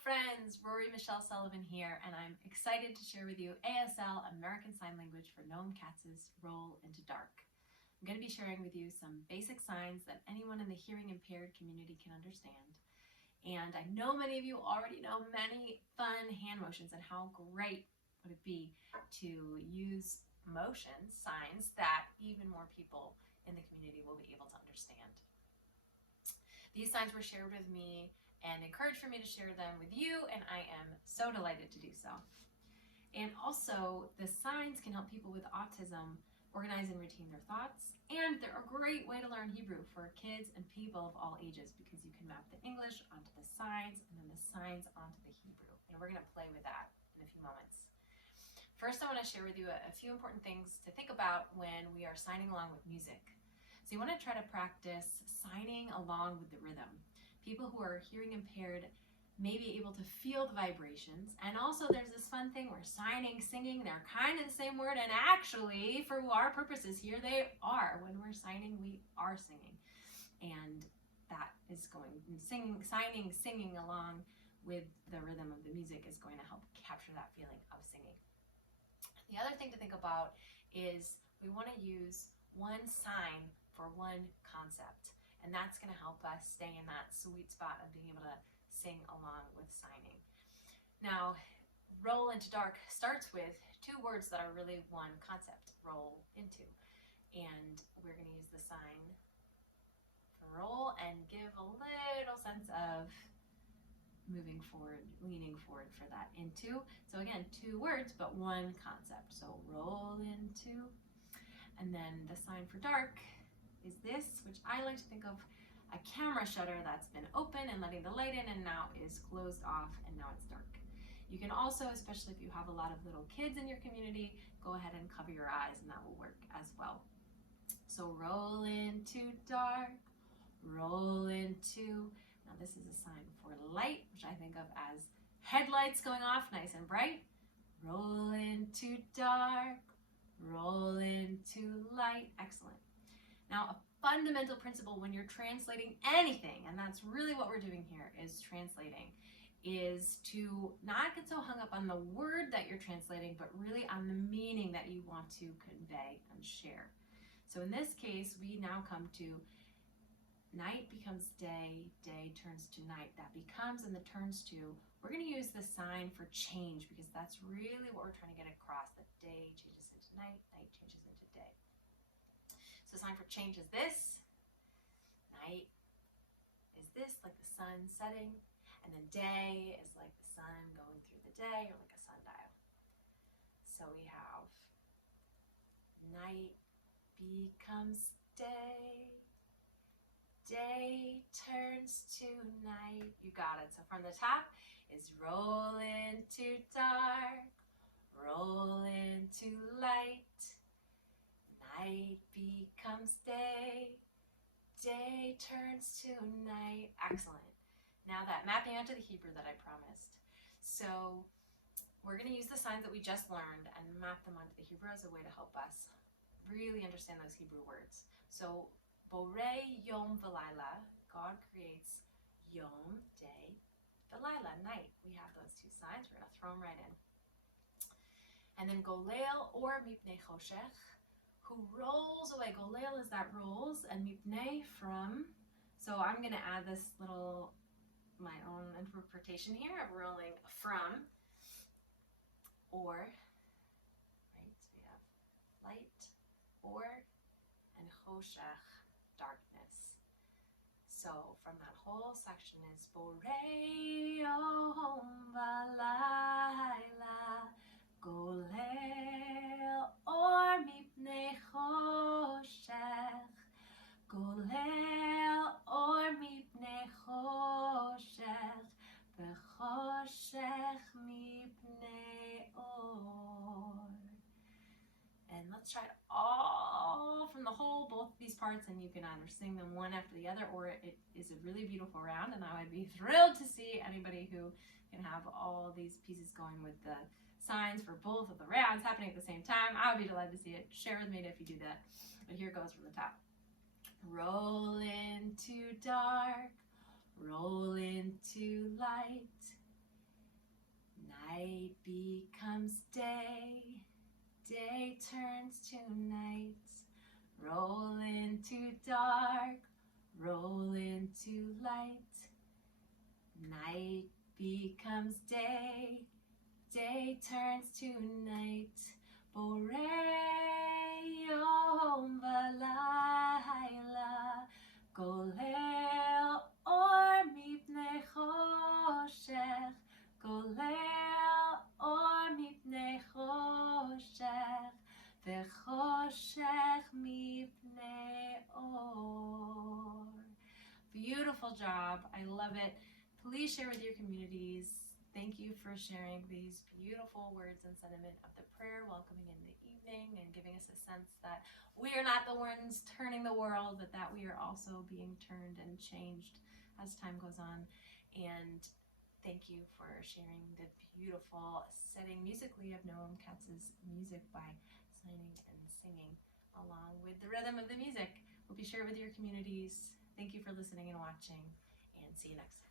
friends, Rory Michelle Sullivan here, and I'm excited to share with you ASL, American Sign Language for Noam Katz's Roll into Dark. I'm going to be sharing with you some basic signs that anyone in the hearing impaired community can understand. And I know many of you already know many fun hand motions, and how great would it be to use motions, signs, that even more people in the community will be able to understand. These signs were shared with me and encouraged for me to share them with you, and I am so delighted to do so. And also, the signs can help people with autism organize and retain their thoughts, and they're a great way to learn Hebrew for kids and people of all ages, because you can map the English onto the signs and then the signs onto the Hebrew, and we're going to play with that in a few moments. First, I want to share with you a few important things to think about when we are signing along with music. So you want to try to practice signing along with the rhythm. People who are hearing impaired may be able to feel the vibrations, and also there's this fun thing where signing, singing, they're kind of the same word, and actually for our purposes here they are. When we're signing, we are singing, and that is going, signing, singing along with the rhythm of the music is going to help capture that feeling of singing. The other thing to think about is we want to use one sign for one concept, and that's going to help us stay in that sweet spot of being able to sing along with signing. Now, roll into dark starts with two words that are really one concept, roll into, and we're going to use the sign for roll and give a little sense of moving forward, leaning forward for that into. So again, two words but one concept, so roll into. And then the sign for dark is this, which I like to think of a camera shutter that's been open and letting the light in and now is closed off and now it's dark. You can also, especially if you have a lot of little kids in your community, go ahead and cover your eyes and that will work as well. So roll into dark, roll into. Now this is a sign for light, which I think of as headlights going off nice and bright. Roll into dark, roll into light. Excellent. Now, a fundamental principle when you're translating anything, and that's really what we're doing here, is translating, is to not get so hung up on the word that you're translating, but really on the meaning that you want to convey and share. So in this case, we now come to night becomes day, day turns to night. That becomes and the turns to, we're going to use the sign for change, because that's really what we're trying to get across, that day changes into night, night changes into day. So sign for change is this, night is this, like the sun setting, and then day is like the sun going through the day, or like a sundial. So we have night becomes day, day turns to night. You got it. So from the top is roll into dark, roll into light. Night becomes day, day turns to night. Excellent. Now that mapping onto the Hebrew that I promised. So we're going to use the signs that we just learned and map them onto the Hebrew as a way to help us really understand those Hebrew words. So Borei Yom V'Laila, God creates Yom, day, V'Laila, night. We have those two signs. We're going to throw them right in. And then Golel or Mipnei Choshech, who rolls away. Golel is that rolls, and Mipnei from. So I'm going to add this little, my own interpretation here of rolling from, or, right, so we have light, or, and Choshech, darkness. So from that whole section is Borei Yom V'Laila, Golel or Mipnei Choshech, Golel or Mipnei Choshech, V'Choshech Mipnei Or. And let's try it all from the whole, both these parts, and you can either sing them one after the other, or it is a really beautiful round, and I would be thrilled to see anybody who can have all these pieces going with the signs for both of the rounds happening at the same time. I would be delighted to see it. Share with me if you do that. But here goes from the top. Roll into dark, roll into light. Night becomes day, day turns to night. Roll into dark, roll into light. Night becomes day, day turns to night. Borei yom v'layla, golel or mipnei choshech, golel or mipnei choshech, v'choshech mipnei or. Beautiful job. I love it. Please share with your communities. Thank you for sharing these beautiful words and sentiment of the prayer, welcoming in the evening and giving us a sense that we are not the ones turning the world, but that we are also being turned and changed as time goes on. And thank you for sharing the beautiful setting musically of Noam Katz's music by signing and singing along with the rhythm of the music. Hope you share it with your communities. Thank you for listening and watching, and see you next time.